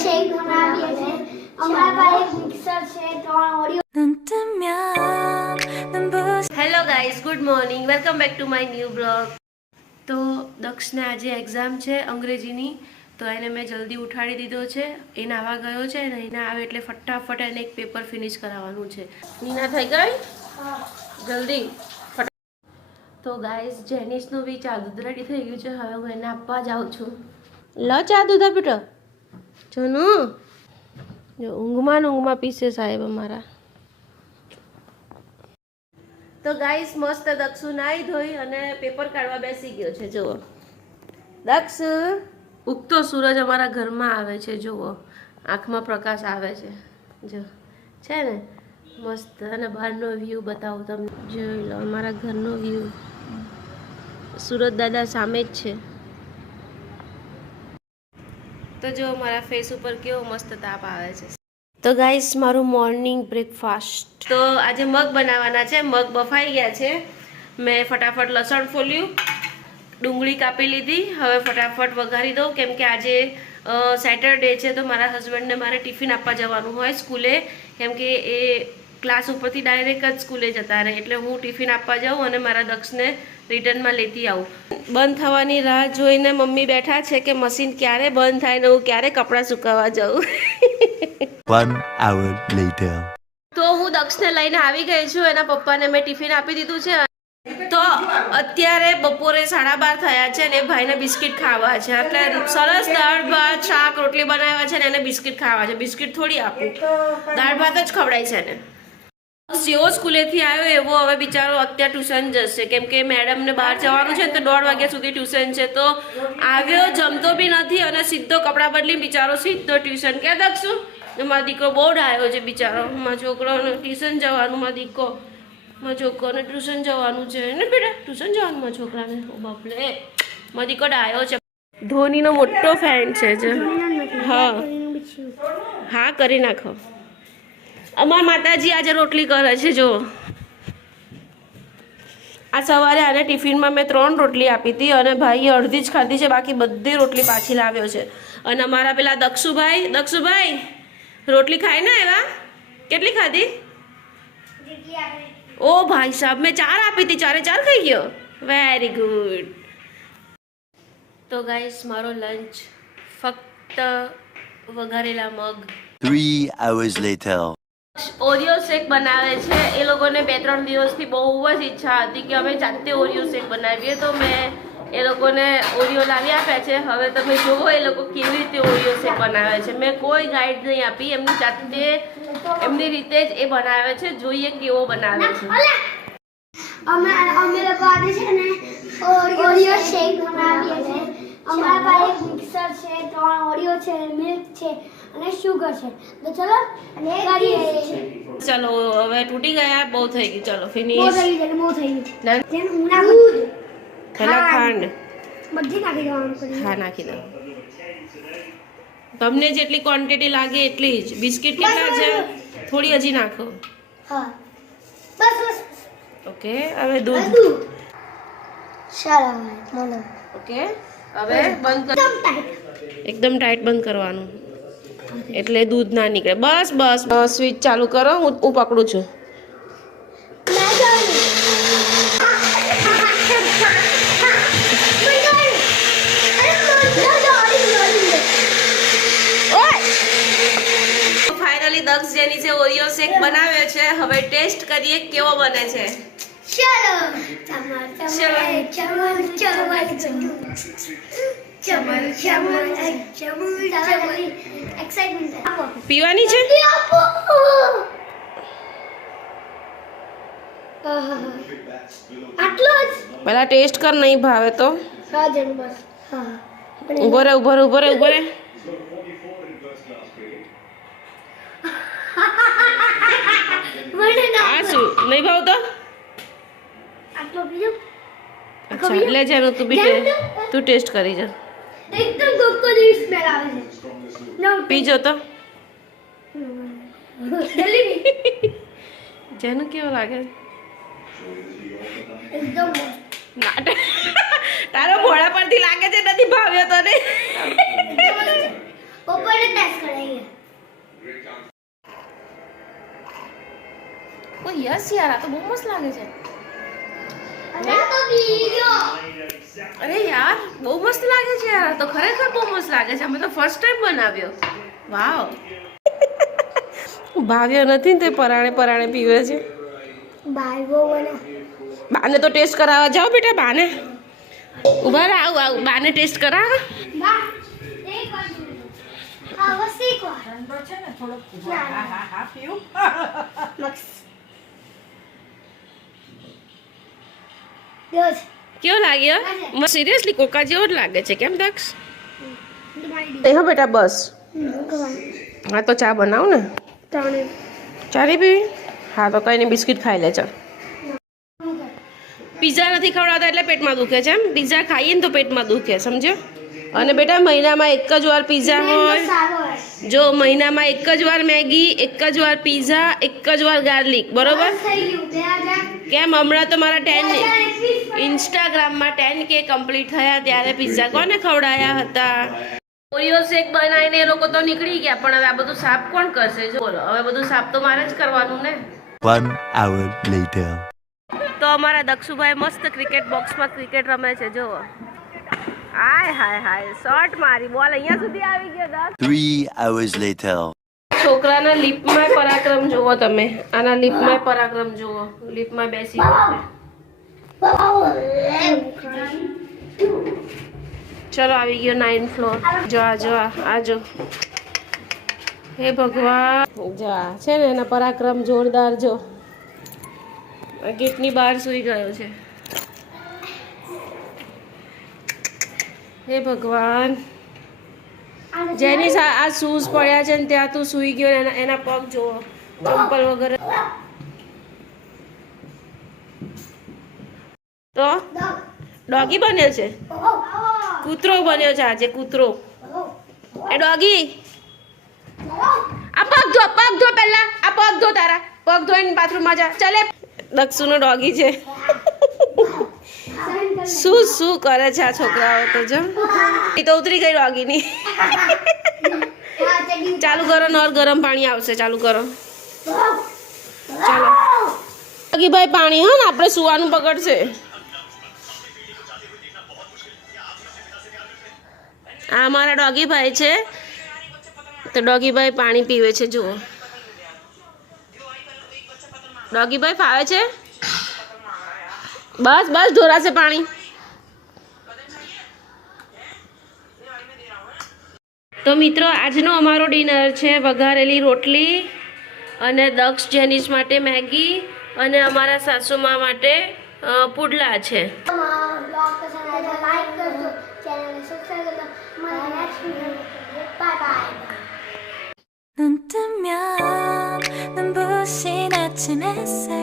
શેક બનાવીએ છીએ. અમારા પાસે મિક્સર છે, 3 Oreo. Hello guys, good morning, welcome back to my new blog. તો દક્ષને આજે એક્ઝામ છે અંગ્રેજીની, તો એને મેં જલ્દી ઉઠાડી દીધો છે. એ નાવા ગયો છે અને એને આવે એટલે ફટાફટ એને એક પેપર ફિનિશ કરાવવાનું છે. નીના થઈ ગઈ જલ્દી. તો ગાઈઝ, જેનિસનું બી ચા દૂધ રેડી થઈ ગયું છે. હવે હું એને આપવા જાઉં છું. લો ચા દૂધ બેટો. જોનું જો ઊંઘમાં પીસે સાહેબ અમારા. તો ગાઈસ, મસ્ત દક્ષુ નાઈ ધોઈ અને પેપર કાઢવા બેસી ગયો છે. જુઓ દક્ષ, ઉગતો સૂરજ અમારા ઘરમાં આવે છે. જુઓ આંખમાં પ્રકાશ આવે છે. જો છે ને મસ્ત. અને બહારનો વ્યૂ બતાવું તમને. જોઈ લો અમારા ઘરનો વ્યૂ. સુરત દાદા સામે જ છે. તો જો મારા ફેસ ઉપર કેવો મસ્ત તાપ આવે છે. તો ગાઈસ, મારું મોર્નિંગ બ્રેકફાસ્ટ. તો આજે મગ બનાવવાના છે. મગ બફાઈ ગયા છે. મેં ફટાફટ લસણ ફોલ્યું, ડુંગળી કાપી લીધી. હવે ફટાફટ વઘારી દઉં, કેમ કે આજે સેટરડે છે. તો મારા હસબન્ડને મારે ટિફિન આપવા જવાનું હોય સ્કૂલે, કેમ કે એ ક્લાસ ઉપરથી ડાયરેક્ટ જ સ્કૂલે જતા રહે. એટલે હું ટિફિન આપવા જાઉં અને મારા દક્ષને રિટર્નમાં લેતી આવું. બંધ થવાની રાહ જોઈને મમ્મી બેઠા છે કે મશીન ક્યારે બંધ થાય ને હું ક્યારે કપડાં સુકાવવા જાઉં. 1 hour later. તો હું દક્ષને લઈને આવી ગઈ છું. એના પપ્પાને મેં ટિફિન આપી દીધું છે. તો અત્યારે બપોરે 12:30 થયા છે ને ભાઈને બિસ્કિટ ખાવા છે. એટલે સરસ દાળ ભાત શાક રોટલી બનાવ્યા છે ને એને બિસ્કિટ ખાવા છે. બિસ્કિટ થોડી આપું, દાળ ભાત જ ખવડાય છે ને. જેવો સ્કૂલેથી આવ્યો એવો હવે બિચારો અત્યારે ટ્યુશન જશે, કેમ કે મેડમને બહાર જવાનું છે ને તો 1:30 વાગ્યા સુધી ટ્યુશન છે. તો આવ્યો, જમતો બી નથી અને સીધો કપડાં બદલી બિચારો સીધો ટ્યુશન. કે દક્ષું, મારો દીકરો બહુ ડાયો છે બિચારો. મારા છોકરાને ટ્યુશન જવાનું, મારા છોકરાને ટ્યુશન જવાનું છે ને બેટા. ટ્યુશન જવાનું મારા છોકરાને. ઓ બાપલે, મારો દીકરો ડાયો છે. ધોનીનો મોટો ફેન છે. હા હા, કરી નાખો. અમારા માતાજી આજે રોટલી કરે છે. જો આ સવારે આને ટિફિનમાં મેં 3 રોટલી આપી હતી અને ભાઈએ અડધી જ ખાધી છે, બાકી બધી રોટલી પાછી લાવ્યો છે. અને અમારા પેલા દક્ષુભાઈ રોટલી ખાઈ ને એવા કેટલી ખાધી? ઓ ભાઈ સાહેબ, મેં 4 આપી હતી, 4 ખાઈ ગયો. Very good. તો ગાઈસ, મારો લંચ ફક્ત વઘારેલા મગ. 3 hours later. ઓરિયો શેક બનાવે છે. એ લોકોને 2-3 દિવસથી બહુ જ ઈચ્છા હતી કે અમે જાતે ઓરિયો શેક બનાવીએ, તો મેં એ લોકોને ઓરિયો લાવી આપ્યા છે. હવે તમે જુઓ એ લોકો કેવી રીતે ઓરિયો શેક બનાવે છે. મેં કોઈ ગાઈડ નહીં આપી, એમની જાતે એમની રીતે જ એ બનાવે છે. જોઈએ કેવો બનાવે છે. અમે લોકો આજે છે ને ઓરિયો શેક બનાવીએ છીએ. અમારા પાસે મિક્સર છે, 3 ઓરિયો છે, મિલ્ક છે અને શુગર છે. તો ચલો કરીએ. ચલો હવે તૂટી ગયા, બહુ થઈ ગયું. ચલો બહુ ફિનિશ. થઈ ગયું. પહેલા ખાંડ બધી નાખી દેવાનું છે. હા નાખી દો. તમને જેટલી ક્વોન્ટિટી લાગે એટલી જ. બિસ્કિટ કેટલા છે? થોડી હજી નાખો. હા બસ. ઓકે, હવે દૂધ. ઓકે, હવે બંધ કર. એકદમ ટાઈટ બંધ કરવાનું, એટલે દૂધ ના નીકળે. બસ સ્વિચ ચાલુ કરો. હું પકડું છું. ફાઇનલી દક્ષ જેની છે ઓરિયો શેક બનાવ્યો છે. હવે ટેસ્ટ કરીએ કેવો બને છે. પીવાની છે? પેલા ટેસ્ટ કર, નહીં ભાવે તો ઉભો રે. આ શું નહીં ભાવતો? અચ્છા, લે જાનો તું ટેસ્ટ કરી જા. એકદમ કોકોની સ્મેલ આવે છે. પીજો તો. જલેબી જેનું કેવું લાગે? એકદમ તારો મોડા પરથી લાગે છે નથી ભાવ્યો તને. પપ્પાને ટેસ્ટ કરાવીએ. ઓ યસ યાર આ તો બહુ મસ્ત લાગે છે. અને આ તો બીજો. અરે યાર બહુ મસ્ત લાગે છે યાર આ તો ખરેખર બહુ મસ્ત લાગે છે. અમે તો ફર્સ્ટ ટાઈમ બનાવ્યો. વાવ. ભાવ્યો નથી ને તે પરાણે પીવે છે. બાયવો બનો. બાને તો ટેસ્ટ કરાવવા જાઓ બેટા બાને. ઉભા રહો આવ બાને ટેસ્ટ કરાવ. બા એક વાર હા વસી કો ઠંડો છે ને થોડોક હા પીવું મક્સ દોસ કેવો લાગ્યો સિરિયસલી કોકા જેવો જ લાગે છે કેમ દક્ષ? હા બેટા બસ હા તો ચા બનાવ ને. ચારી પીવી? હા તો કઈ નહીં બિસ્કિટ ખાઈ લે ચાલ. પીઝા નથી ખવડાવતા એટલે પેટમાં દુખે છે એમ? પીઝા ખાઈએ ને તો પેટમાં દુખે સમજ્યો? અને બેટા મહિનામાં એક જ વાર પીઝા હોય. જો મહિનામાં એક જ વાર મેગી, એક જ વાર પીઝા, એક જ વાર ગાર્લિક બરોબર? થઈ ગયું 2000 કેમ હમણાં તો મારા 10 ઇન્સ્ટાગ્રામમાં 10K કમ્પ્લીટ થયા ત્યારે પીઝા કોને ખવડાયા હતા? ઓરિયો શેક બનાવીને એ લોકો તો નીકળી ગયા પણ હવે આ બધું સાફ કોણ કરશે? જો બોલો હવે બધું સાફ તો મારે જ કરવાનું ને. 1 hour later. તો અમારા દક્ષુભાઈ મસ્ત ક્રિકેટ બોક્સમાં ક્રિકેટ રમે છે જુઓ. હાય હાય હાય શોટ મારી બોલ અહીંયા સુધી આવી ગયો દક્ષ. 3 hours later. છોકરાના લીપમાં પરાક્રમ જુઓ તમે. આના લીપમાં પરાક્રમ જુઓ. લીપમાં બેસી ગયો છે. ચલો આવી ગયો 9th ફ્લોર. જો આ જો હે ભગવાન જા છે ને એના પરાક્રમ જોરદાર જો. ગેટની બહાર સૂઈ ગયો છે. હે ભગવાન જેની આ શૂઝ પડ્યા છે ને ત્યાં તું સૂઈ ગયો એના પગ જુઓ ચંપલ વગર. તો ડોગી બન્યો છે કૂતરો બન્યો છે આજે કૂતરો. એ ડોગી આ પગ ધો પહેલા આ પગ ધો તારા પગ ધોઈને બાથરૂમમાં જા ચાલે. દક્ષુનો ડોગી છે. શું કરે છે આ છોકરાઓ તો જો એ તો ઉતરી ગઈ ડોગીની. ચાલુ કરો નળ ગરમ પાણી આવશે ચાલુ કરો. ચાલો ડોગી ભાઈ પાણી હા ને આપણે સુવાનું પકડશે. આ અમારા ડોગી ભાઈ છે તો ડોગી ભાઈ પાણી પીવે છે જુઓ. ડોગી ભાઈ ફાવે છે? બસ ઢોરાશે પાણી. તો મિત્રો આજનો અમારો ડિનર છે વઘારેલી રોટલી અને દક્ષ જેનિસ માટે મેગી અને અમારા સાસુમા માટે પુડલા છે. બ્લોગ પસંદ આવે તો લાઈક કરજો, ચેનલને સબસ્ક્રાઇબ કરજો. મળીએ નેક્સ્ટ વિડિયો. Bye bye. 눈 뜨면 눈부신 아침 햇살